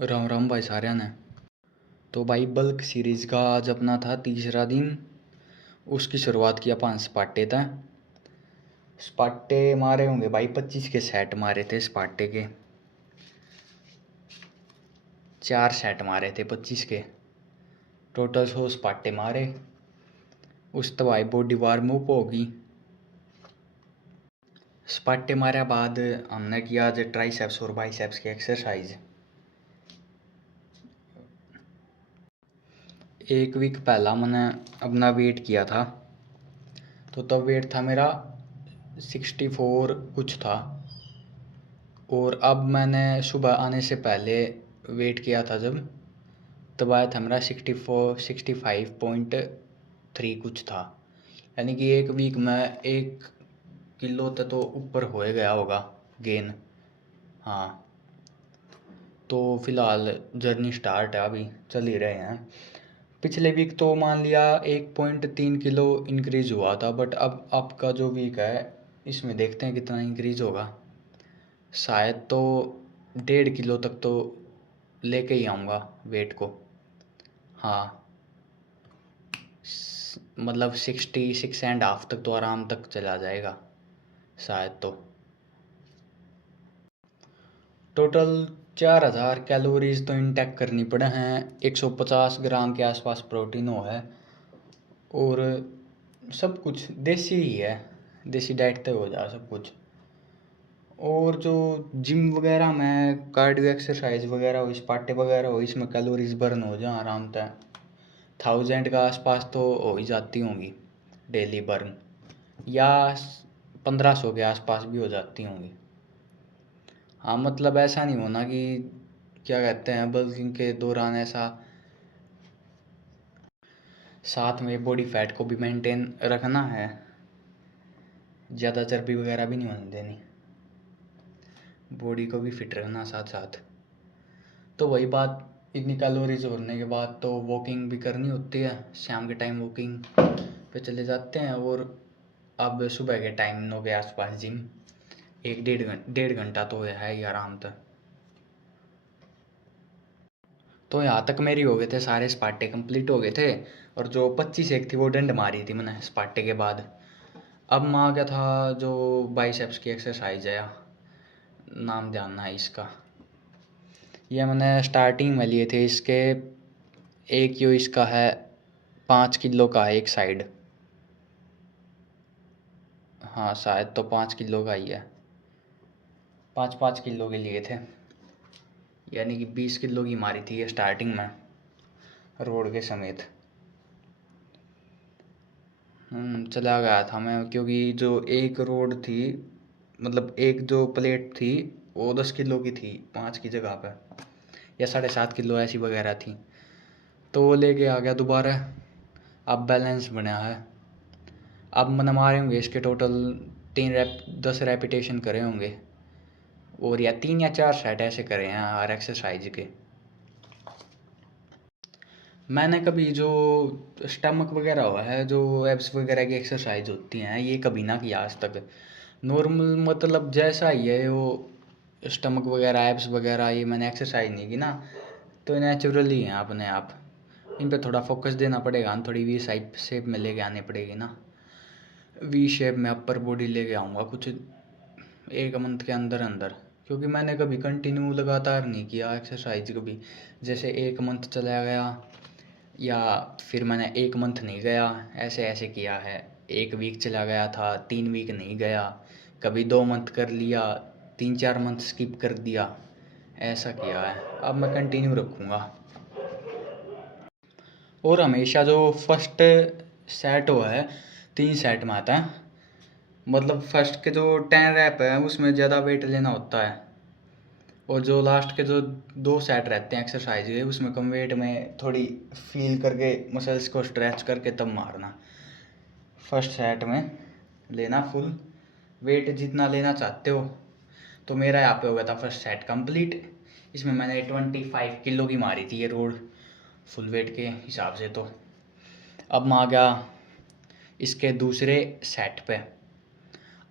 राम राम भाई साਰਿਆਂ ने। तो भाई बल्क सीरीज़ का आज अपना था तीसरा दिन। उसकी शुरुआत किया 5 स्पाटे था। स्पाटे मारे होंगे भाई 25 के सेट मारे थे स्पाटे के। 4 सेट मारे थे 25 के। टोटल 100 स्पाटे मारे। उस तो भाई बॉडी वार्म अप होगी। स्पाटे मारे बाद हमने किया आज ट्राइसेप्स और बाइसेप्स की एक्सरसाइज। एक वीक पहला मैंने अपना वेट किया था, तो तब वेट था मेरा 64 कुछ था। और अब मैंने सुबह आने से पहले वेट किया था जब, तब आया था मेरा 65.3 कुछ था। यानी कि एक वीक में 1 किलो तक तो ऊपर हो गया होगा गेन। हाँ, तो फिलहाल जर्नी स्टार्ट है, अभी चल ही रहे हैं। पिछले वीक तो मान लिया 1.3 किलो इंक्रीज़ हुआ था, बट अब आपका जो वीक है इसमें देखते हैं कितना इंक्रीज़ होगा। शायद तो 1.5 किलो तक तो लेके ही आऊँगा वेट को। हाँ, मतलब 66.5 तक तो आराम तक चला जाएगा शायद। तो टोटल 4000 कैलोरीज तो इंटेक करनी पड़े हैं। 150 ग्राम के आसपास प्रोटीन हो है, और सब कुछ देसी ही है, देसी डाइट तो हो जा सब कुछ। और जो जिम वगैरह में कार्डियो एक्सरसाइज वगैरह हो, स्पाटे वगैरह हो, इसमें कैलोरीज बर्न हो जाए आराम से 1000 के आसपास तो हो ही जाती होंगी डेली बर्न, या 1500 के आसपास भी हो जाती होंगी। हाँ, मतलब ऐसा नहीं होना कि क्या कहते हैं बल्किंग के दौरान ऐसा, साथ में बॉडी फैट को भी मेंटेन रखना है, ज़्यादा चर्बी वगैरह भी नहीं होने देनी, बॉडी को भी फिट रखना साथ साथ। तो वही बात, इतनी कैलोरीज होने के बाद तो वॉकिंग भी करनी होती है। शाम के टाइम वॉकिंग पे चले जाते हैं, और अब सुबह के टाइम 9 के आसपास जिम। 1 डेढ़ घंटा तो है ही आराम तक। तो यहाँ तक मेरी हो गए थे सारे स्पाटे कंप्लीट हो गए थे, और जो 25 एक थी वो डंड मारी थी मैंने स्पाटे के बाद। अब मैं आ गया था जो बाइसेप्स की एक्सरसाइज है, नाम जानना है इसका। ये मैंने स्टार्टिंग में लिए थे इसके। एक यो इसका है 5 किलो का है एक साइड। हाँ, शायद तो 5 किलो का ही है। 5-5 किलो के लिए थे, यानी कि 20 किलो की मारी थी ये स्टार्टिंग में रोड के समेत। चला गया था मैं, क्योंकि जो एक रोड थी, मतलब एक जो प्लेट थी वो 10 किलो की थी 5 की जगह पे, या 7.5 किलो ऐसी वगैरह थी। तो वो लेके आ गया दोबारा। अब बैलेंस बना है। अब मैंने मारे होंगे इसके टोटल 10 रेपिटेशन करे होंगे, और या 3 या 4 सेट ऐसे करे हैं हर एक्सरसाइज के। मैंने कभी जो स्टमक वगैरह हुआ है, जो एब्स वगैरह की एक्सरसाइज होती हैं, ये कभी ना किया आज तक। नॉर्मल मतलब जैसा ही है वो, स्टमक वगैरह एब्स वगैरह ये मैंने एक्सरसाइज नहीं की ना, तो नेचुरली हैं अपने आप। इन पे थोड़ा फोकस देना पड़ेगा, थोड़ी वी साइप शेप में लेके आनी पड़ेगी ना। वी शेप में अपर बॉडी लेके आऊँगा कुछ 1 मंथ के अंदर अंदर, क्योंकि मैंने कभी कंटिन्यू लगातार नहीं किया एक्सरसाइज कभी। जैसे 1 मंथ चला गया, या फिर मैंने 1 मंथ नहीं गया, ऐसे ऐसे किया है। 1 वीक चला गया था, 3 वीक नहीं गया, कभी 2 मंथ कर लिया, 3-4 मंथ स्किप कर दिया, ऐसा किया है। अब मैं कंटिन्यू रखूँगा। और हमेशा जो फर्स्ट सेट हुआ है 3 सेट में आता है, मतलब फर्स्ट के जो 10 रैप है उसमें ज़्यादा वेट लेना होता है, और जो लास्ट के जो 2 सेट रहते हैं एक्सरसाइज के उसमें कम वेट में थोड़ी फील करके मसल्स को स्ट्रेच करके तब मारना। फर्स्ट सेट में लेना फुल वेट जितना लेना चाहते हो। तो मेरा यहाँ पे हो गया था फर्स्ट सेट कंप्लीट। इसमें मैंने 25 किलो की मारी थी ये रोड फुल वेट के हिसाब से। तो अब मैं आ गया इसके दूसरे सेट पे।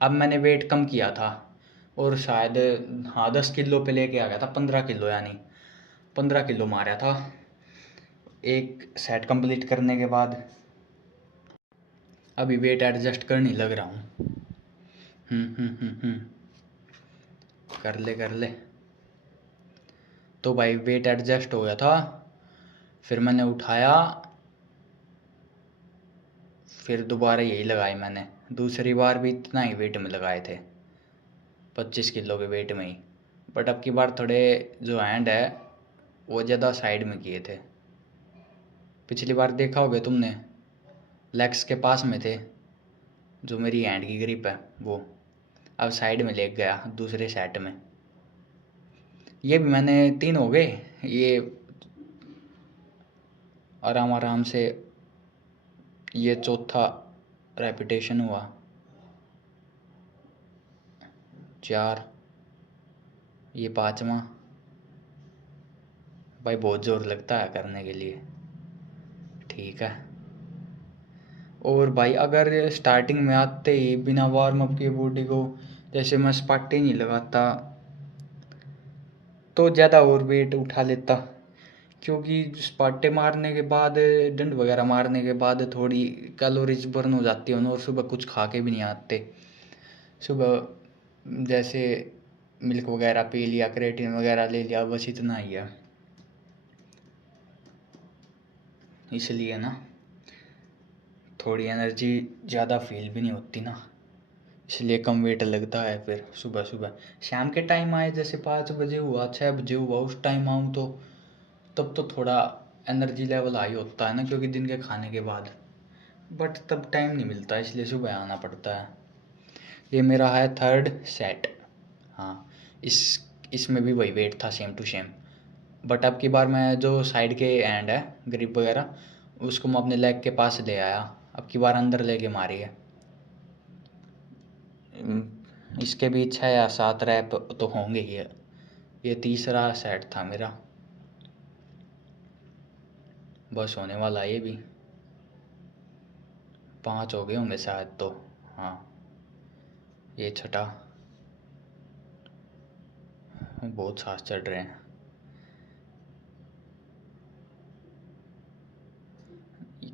अब मैंने वेट कम किया था, और शायद हाँ 10 किलो पे लेके आ गया था, 15 किलो यानी। 15 किलो मारा था एक सेट कंप्लीट करने के बाद। अभी वेट एडजस्ट करने लग रहा हूँ। कर ले कर ले। तो भाई वेट एडजस्ट हो गया था, फिर मैंने उठाया, फिर दोबारा यही लगाई मैंने। दूसरी बार भी इतना ही वेट में लगाए थे, 25 किलो के वेट में ही। बट अब की बार थोड़े जो हैंड है वो ज़्यादा साइड में किए थे। पिछली बार देखा होगा तुमने, लेग्स के पास में थे, जो मेरी हैंड की ग्रिप है वो अब साइड में ले गया दूसरे सेट में। ये भी मैंने 3 हो गए, ये आराम आराम से। ये चौथा रेपिटेशन हुआ, 4, ये 5वां। भाई बहुत ज़ोर लगता है करने के लिए, ठीक है। और भाई अगर स्टार्टिंग में आते ही बिना वार्म अप के बॉडी को, जैसे मैं स्पाटे नहीं लगाता, तो ज़्यादा और वेट उठा लेता। क्योंकि स्पाटे मारने के बाद, डंड वगैरह मारने के बाद थोड़ी कैलोरीज बर्न हो जाती है, और सुबह कुछ खा के भी नहीं आते। सुबह जैसे मिल्क वगैरह पी लिया, क्रेटिन वगैरह ले लिया, बस इतना ही है। इसलिए ना थोड़ी एनर्जी ज़्यादा फील भी नहीं होती ना, इसलिए कम वेट लगता है। फिर सुबह सुबह शाम के टाइम आए, जैसे 5 बजे हुआ, 6 बजे हुआ, उस टाइम आऊँ तो तब तो थोड़ा एनर्जी लेवल हाई होता है ना, क्योंकि दिन के खाने के बाद। बट तब टाइम नहीं मिलता, इसलिए सुबह आना पड़ता है। ये मेरा है 3rd सेट। हाँ, इसमें भी वही वेट था, सेम टू सेम। बट अब की बार मैं जो साइड के एंड है ग्रिप वगैरह, उसको मैं अपने लेग के पास ले आया। अब की बार अंदर लेके मारी है। इसके भी 6 या 7 रैप तो होंगे ही। ये तीसरा सेट था मेरा, बस होने वाला है। ये भी 5 हो गए होंगे शायद तो। हाँ, ये छठा। बहुत सांस चढ़ रहे हैं।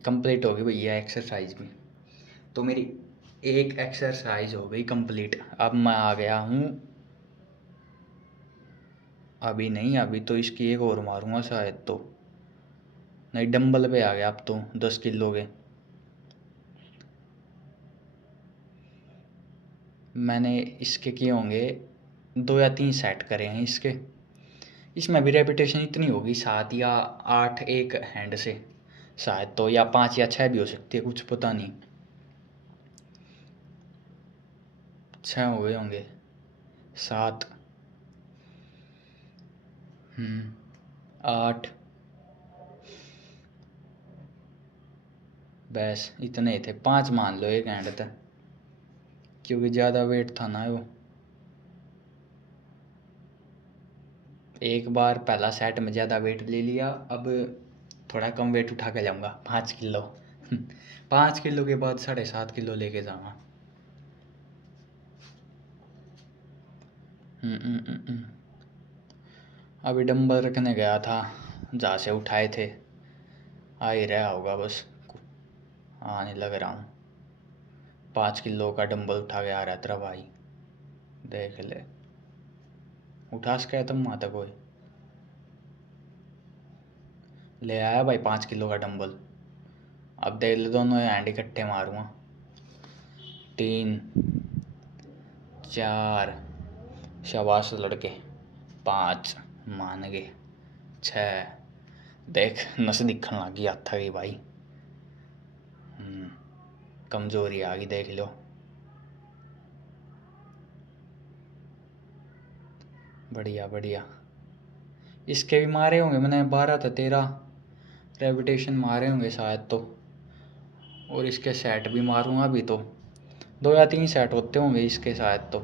कंप्लीट हो गई भैया एक्सरसाइज भी। तो मेरी एक एक्सरसाइज हो गई कंप्लीट। अब मैं आ गया हूँ, अभी नहीं, अभी तो इसकी एक और मारूंगा शायद तो। नहीं, डंबल पे आ गया अब तो, 10 किलो के। मैंने इसके किए होंगे 2 या 3 सेट करे हैं इसके। इसमें भी रेपिटेशन इतनी होगी, 7 या 8 एक हैंड से शायद तो, या 5 या 6 भी हो सकती है, कुछ पता नहीं। 6 हो गए होंगे, 7, 8, बस इतने ही थे। 5 मान लो एक हैंड तक, क्योंकि ज़्यादा वेट था ना वो। एक बार पहला सेट में ज़्यादा वेट ले लिया, अब थोड़ा कम वेट उठा के जाऊँगा, 5 किलो। 5 किलो के बाद 7.5 किलो लेके जाऊँगा। अभी डंबल रखने गया था, जहाँ से उठाए थे, आ ही रहा होगा बस, आने लग रहा हूँ। 5 किलो का डंबल उठा के आ रहा तेरा भाई, देख ले। उठा सके तुम वहाँ तक कोई ले आया भाई 5 किलो का डंबल। अब देख ले, दोनों हैंड इकट्ठे मारूंगा। 3, 4, शाबाश लड़के। 5 मान गए। 6, देख नस दिखने लगी हाथ की भाई। कमजोरी आ गई, देख लो। बढ़िया बढ़िया। इसके भी मारे होंगे मैंने 12 था 13 रेपिटेशन मारे होंगे शायद तो। और इसके सेट भी मारूंगा अभी तो, 2 या 3 सेट होते होंगे इसके शायद तो।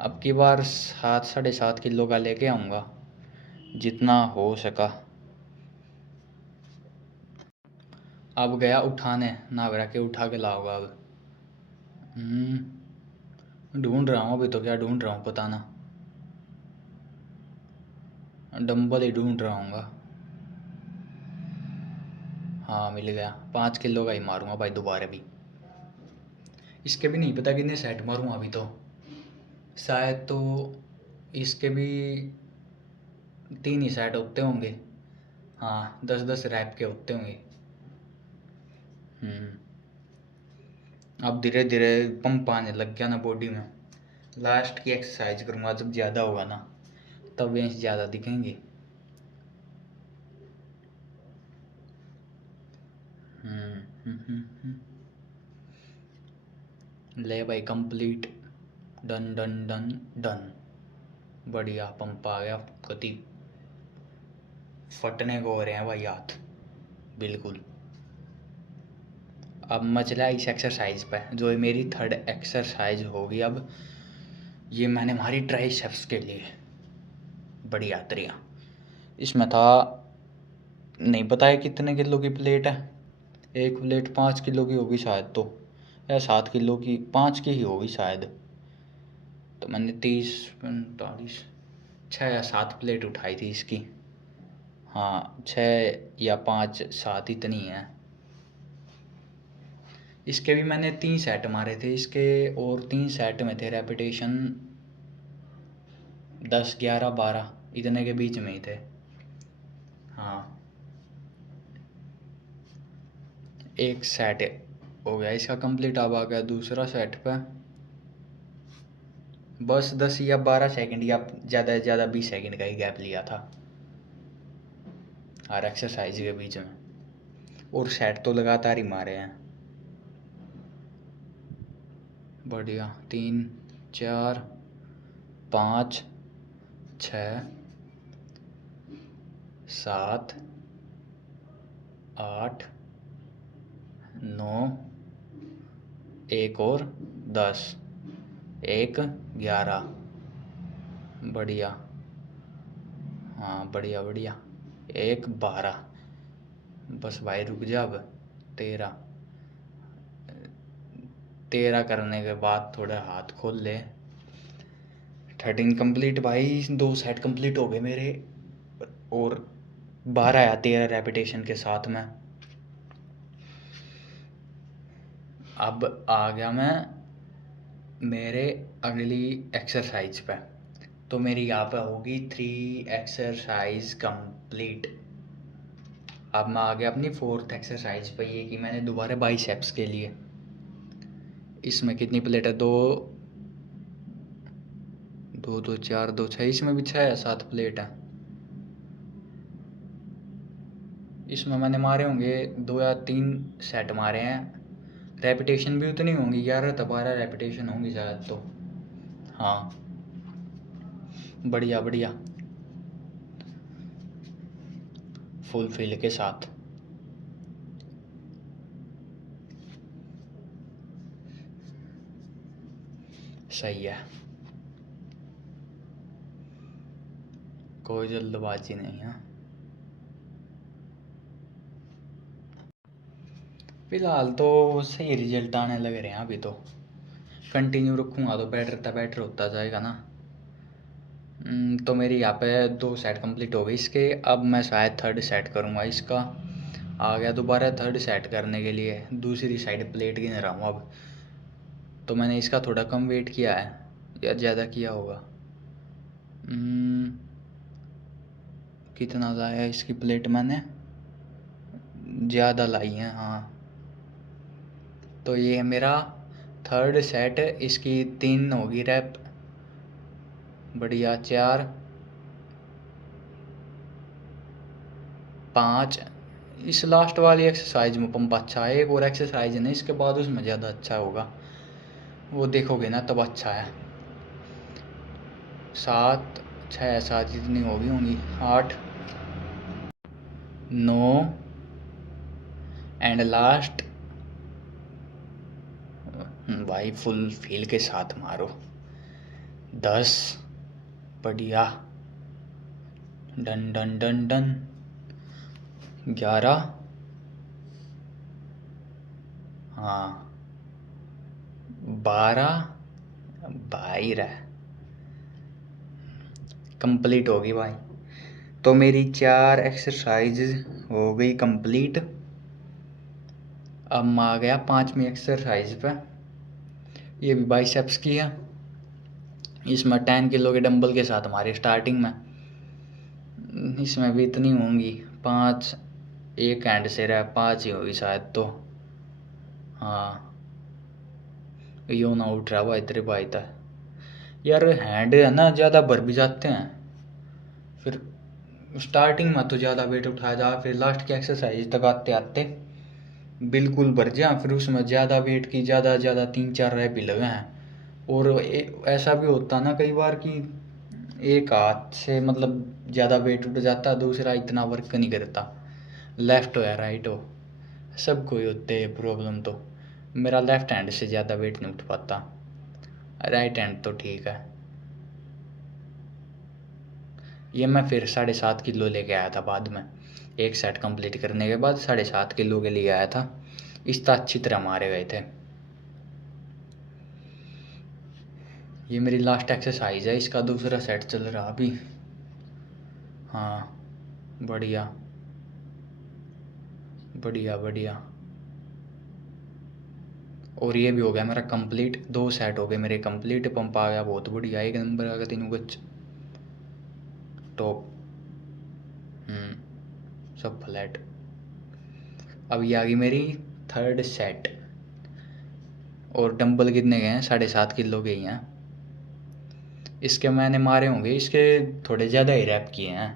अब की बार 7.5 किलो का लेके आऊँगा, जितना हो सका। अब गया उठाने, नावरा के उठा के लाऊंगा अब। ढूंढ रहा हूँ अभी तो, क्या ढूंढ रहा हूँ पता ना। डंबल ही ढूंढ रहा हूँ। हाँ मिल गया, 5 किलो का ही मारूंगा भाई दोबारा भी। इसके भी नहीं पता कितने सेट मारूंगा अभी तो। शायद तो इसके भी 3 ही सेट होते होंगे। हाँ 10-10 रैप के होते होंगे। अब धीरे धीरे पंप आने लग गया ना बॉडी में। लास्ट की एक्सरसाइज करूँगा जब ज़्यादा होगा ना, तब वेंस ज़्यादा दिखेंगे। ले भाई complete, done done done done. बढ़िया पंप आ गया, गति फटने को हो रहे हैं भाई हाथ बिल्कुल। अब मचला इस एक्सरसाइज पे, जो है मेरी 3rd एक्सरसाइज होगी अब। ये मैंने मारी ट्राइसेप्स के लिए। बढ़िया तरिया। इसमें था, नहीं पता है कितने किलो की प्लेट है। एक प्लेट 5 किलो की होगी शायद, तो या 7 किलो की, 5 की ही होगी शायद। तो मैंने 30-45 6 या 7 प्लेट उठाई थी इसकी। हाँ 6 या 5 7 इतनी है। इसके भी मैंने 3 सेट मारे थे इसके, और 3 सेट में थे रेपिटेशन 10 11 12 इतने के बीच में ही थे। हाँ एक सेट हो गया इसका कंप्लीट। अब आ गया दूसरा सेट पे। बस 10 या 12 सेकंड या ज़्यादा से ज़्यादा 20 सेकंड का ही गैप लिया था हर एक्सरसाइज के बीच में, और सेट तो लगातार ही मारे हैं। बढ़िया 3 4 5 6 7 8 9 एक और 10 1 11। बढ़िया। हाँ बढ़िया बढ़िया। 1 12। बस भाई रुक जा अब। 13 करने के बाद थोड़ा हाथ खोल ले। 13 कंप्लीट भाई, 2 सेट कंप्लीट हो गए मेरे, और 12 या 13 रेपिटेशन के साथ में। अब आ गया मैं मेरे अगली एक्सरसाइज पे। तो मेरी यहाँ पे होगी 3 एक्सरसाइज कंप्लीट। अब मैं आ गया अपनी 4th एक्सरसाइज पे। ये कि मैंने दोबारा बाइसेप्स के लिए। इसमें कितनी प्लेट है? 2 2 2 4 2 6। इसमें भी 6 या 7 प्लेट है। इसमें मैंने मारे होंगे 2 या 3 सेट मारे हैं। रेपिटेशन भी उतनी होंगी, 11 या 12 रेपिटेशन होंगी शायद तो। हाँ बढ़िया बढ़िया, फुल फील के साथ। सही है, कोई जल्दबाजी नहीं है। फिलहाल तो सही रिजल्ट आने लग रहे हैं अभी तो। कंटिन्यू रखूँगा तो बेटर होता जाएगा ना। तो मेरी यहाँ पे 2 सेट कंप्लीट हो गई इसके। अब मैं शायद 3rd सेट करूँगा इसका। आ गया दोबारा 3rd सेट करने के लिए। दूसरी साइड प्लेट गिन रहा हूँ अब। तो मैंने इसका थोड़ा कम वेट किया है या ज़्यादा किया होगा। कितना लाया इसकी प्लेट? मैंने ज़्यादा लाई है हाँ। तो ये है मेरा 3rd सेट। इसकी 3 होगी रैप। बढ़िया 4 5। इस लास्ट वाली एक्सरसाइज में पंप अच्छा है। एक और एक्सरसाइज है ना इसके बाद, उसमें ज़्यादा अच्छा होगा, वो देखोगे ना तब अच्छा है। 7 6 7 इतनी होंगी 8 9 एंड लास्ट। भाई फुल फील के साथ मारो। 10। बढ़िया, डन डन डन डन। 11। हाँ 12। भाई रह कंप्लीट होगी भाई। तो मेरी 4 एक्सरसाइज हो गई कंप्लीट। अब मैं आ गया 5वीं एक्सरसाइज पे। ये भी बाइसेप्स की है। इसमें 10 किलो के डंबल के साथ हमारी स्टार्टिंग में, इसमें भी इतनी होंगी 5, एक हैंड से रहा 5 ही होगी शायद। तो हाँ, यो ना उठ रहा भाई तेरे भाई था यार। हैंड है ना ज़्यादा भर भी जाते हैं, फिर स्टार्टिंग में तो ज़्यादा वेट उठाया जा, फिर लास्ट की एक्सरसाइज तक आते आते बिल्कुल भर जा, फिर उसमें ज़्यादा वेट की ज़्यादा 3-4 रैप भी लगे हैं। और ऐसा भी होता ना कई बार कि एक हाथ से मतलब ज़्यादा वेट उठ जाता, दूसरा इतना वर्क नहीं करता, लेफ्ट हो या राइट हो, सबको ही होते हैं प्रॉब्लम। तो मेरा लेफ्ट हैंड से ज़्यादा वेट नहीं उठ पाता, राइट हैंड तो ठीक है। ये मैं फिर 7.5 किलो लेके आया था बाद में, एक सेट कंप्लीट करने के बाद 7.5 किलो के लिए आया था। इतना अच्छी तरह मारे गए थे। ये मेरी लास्ट एक्सरसाइज है, इसका दूसरा सेट चल रहा अभी। हाँ, बढ़िया बढ़िया बढ़िया। और ये भी हो गया मेरा कंप्लीट, 2 सेट हो गए मेरे कंप्लीट। पंप आ गया बहुत बढ़िया, एक नंबर आ गया, तीनों गच टॉप। सब फ्लैट। अब ये आ गई मेरी 3rd सेट। और डंबल कितने गए हैं? 7.5 किलो के ही हैं। इसके मैंने मारे होंगे, इसके थोड़े ज़्यादा ही रैप किए हैं,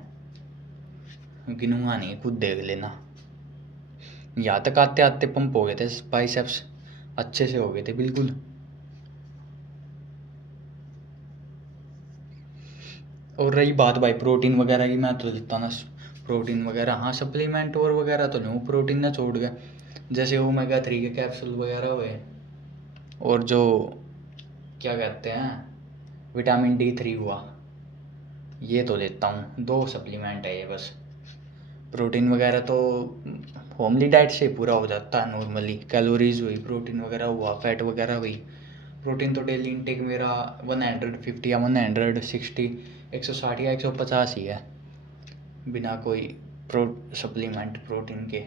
गिनूंगा नहीं, खुद देख लेना। यहाँ तक आते आते पंप हो गए थे, बाइसेप्स अच्छे से हो गए थे बिल्कुल। और रही बात भाई प्रोटीन वगैरह की, मैं तो देता ना प्रोटीन वगैरह। हाँ, सप्लीमेंट और वगैरह तो नहीं, प्रोटीन ना छोड़ गया, जैसे ओमेगा 3 के कैप्सूल वगैरह हुए, और जो क्या कहते हैं विटामिन D3 हुआ, ये तो लेता हूँ। 2 सप्लीमेंट है ये बस। प्रोटीन वगैरह तो होमली डाइट से पूरा हो जाता है नॉर्मली, कैलोरीज हुई, प्रोटीन वगैरह हुआ, फैट वगैरह हुई। प्रोटीन तो डेली इंटेक मेरा 150 या 160, 160 या 150 ही है, बिना कोई सप्लीमेंट प्रोटीन के।